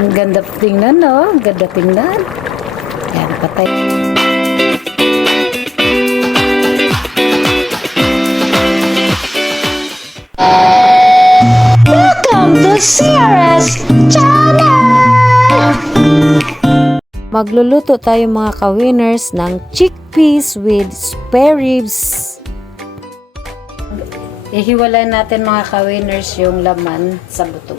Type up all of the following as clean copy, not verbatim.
Ang ganda tingnan, no? Ang ganda tingnan. Yan, patay. Welcome to CRS Channel! Magluluto tayo mga ka-winners ng chickpeas with spare ribs. Ihiwalay natin mga ka-winners yung laman sa buto.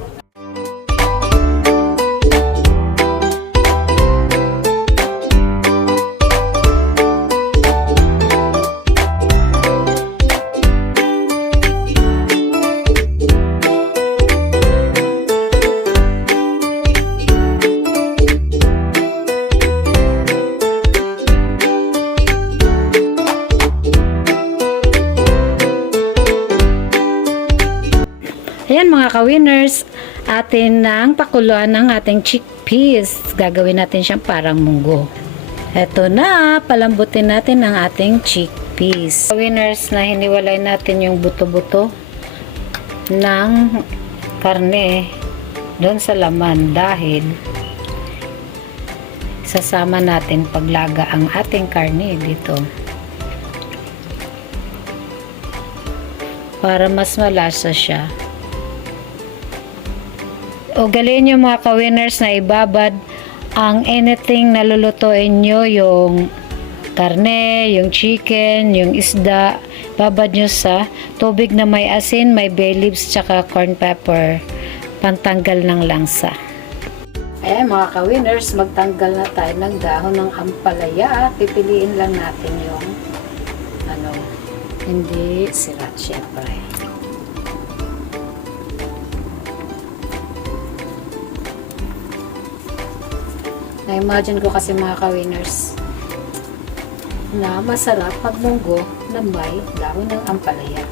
Ayan mga ka-winners, atin nang pakuluan ng ating chickpeas. Gagawin natin siyang parang munggo. Eto na, palambutin natin ang ating chickpeas. Ka-winners, na hiniwalay natin yung buto-buto ng karne doon sa laman dahil sasama natin paglaga ang ating karne dito. Para mas malasa siya. Ugaliin nyo mga ka-winners na ibabad ang anything na lulutuin nyo, yung karne, yung chicken, yung isda, babad nyo sa tubig na may asin, may bay leaves, tsaka corn pepper, pantanggal ng langsa. Ayan mga ka-winners, magtanggal na tayo ng dahon ng ampalaya. Pipiliin lang natin yung hindi sira syempre. Na-imagine ko kasi mga ka-winners na masarap pag munggo na may dahon ng ampalaya.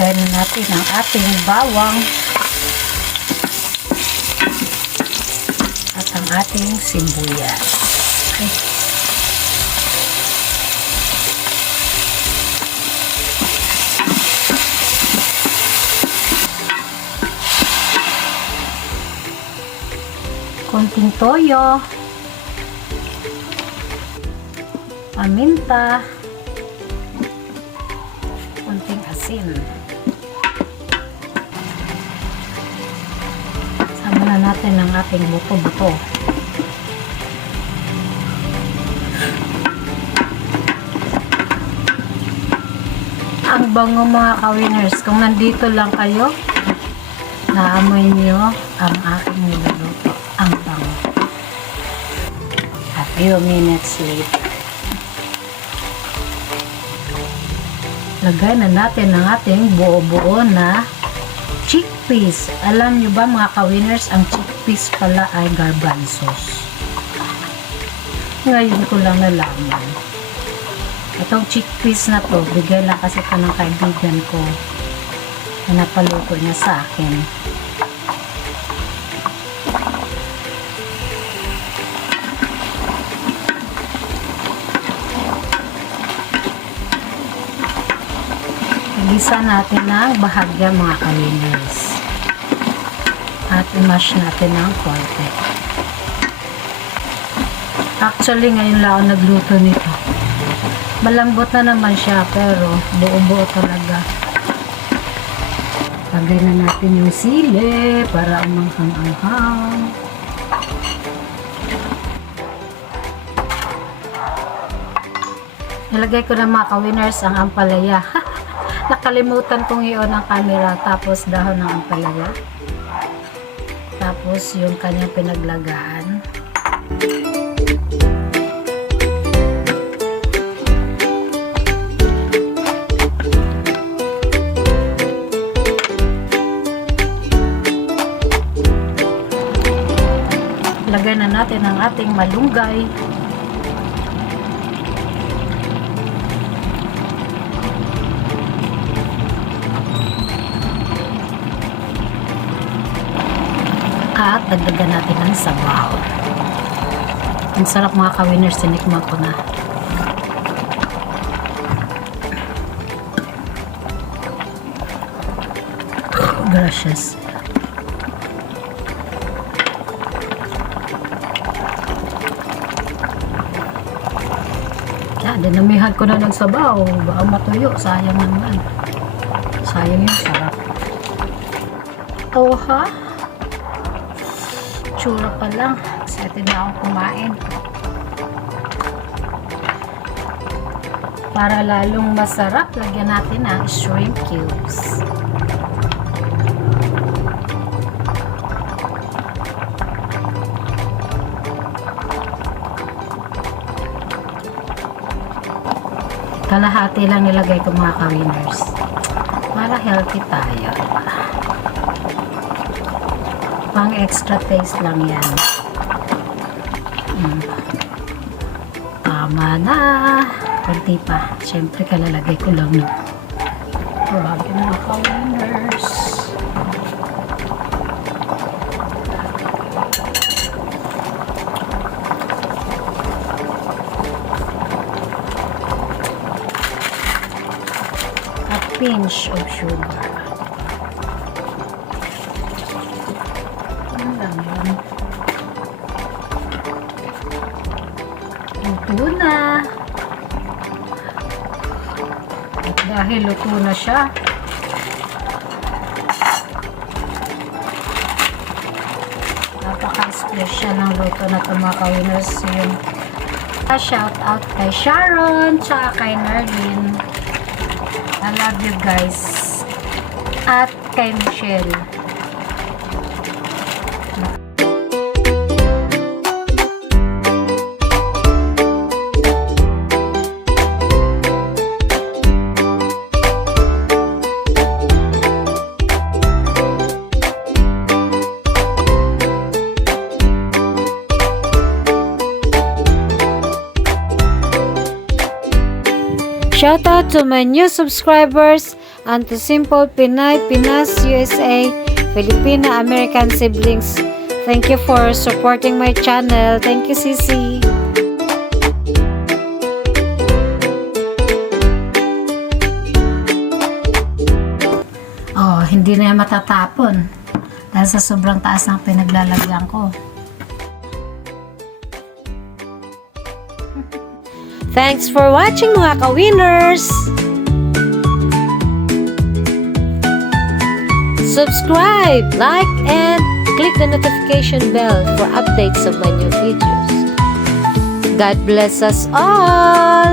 Gano'n natin ang ating bawang at ang ating sibuyas. Okay. Konting toyo, paminta, konting asin. Sama na natin ang ating buto-buto. Ang bango mga ka-winners. Kung nandito lang kayo, naamoy niyo ang aking niluluto. Ang bango. A few minutes later, lagay na natin ang ating buo-buo na chickpeas. Alam nyo ba mga ka-winners, ang chickpeas pala ay garbanzos. Ngayon ko lang nalaman. Itong chickpeas na to, bigay lang kasi ito ng kaibigan ko na napaluto niya sa akin. Igisa natin ng bahagya mga ka-winners. At i-mash natin ng konti. Actually, ngayon lang ako nagluto nito. Malambot na naman siya, pero buo-buo talaga. Lagay na natin yung sili para umanghang-anghang. Nilagay ko na mga ka-winners ang ampalaya. Nakalimutan kong i-on ang camera, tapos dahon ng ampalaya, tapos yung kanyang pinaglagaan. Lagay na natin ang ating malunggay. At dagdagan natin ng sabaw. Ang sarap mga ka-winners, sinikman ko na. Gracias. Dinamihan ko na ng sabaw. Baka matuyo. Sayang naman. Sayang yung sarap. Oh ha? Tsura pa lang. Excited na akong kumain. Para lalong masarap, lagyan natin ang shrimp cubes. Kalahati lang nilagay ko mga ka-winners. Para healthy tayo. Pang extra taste lang yan. Tama na. Kunti pa. Siyempre kalalagay ko lang no. Grabe mga ka-winners. Pinch of sugar. Ano lang yun? Luto na. At dahil luto na siya, napaka-special ng luto na ito mga ka-winners. Yung shout out kay Sharon tsaka kay Nerlin. I love you guys. At kay Michelle. Shout out to my new subscribers and to Simple Pinay, Pinas, USA, Filipina, American siblings. Thank you for supporting my channel. Thank you, Sisi. Oh, hindi na yan matatapon dahil sa sobrang taas ng pinaglalagyan ko. Thanks for watching mga ka-winners! Subscribe, like, and click the notification bell for updates of my new videos. God bless us all!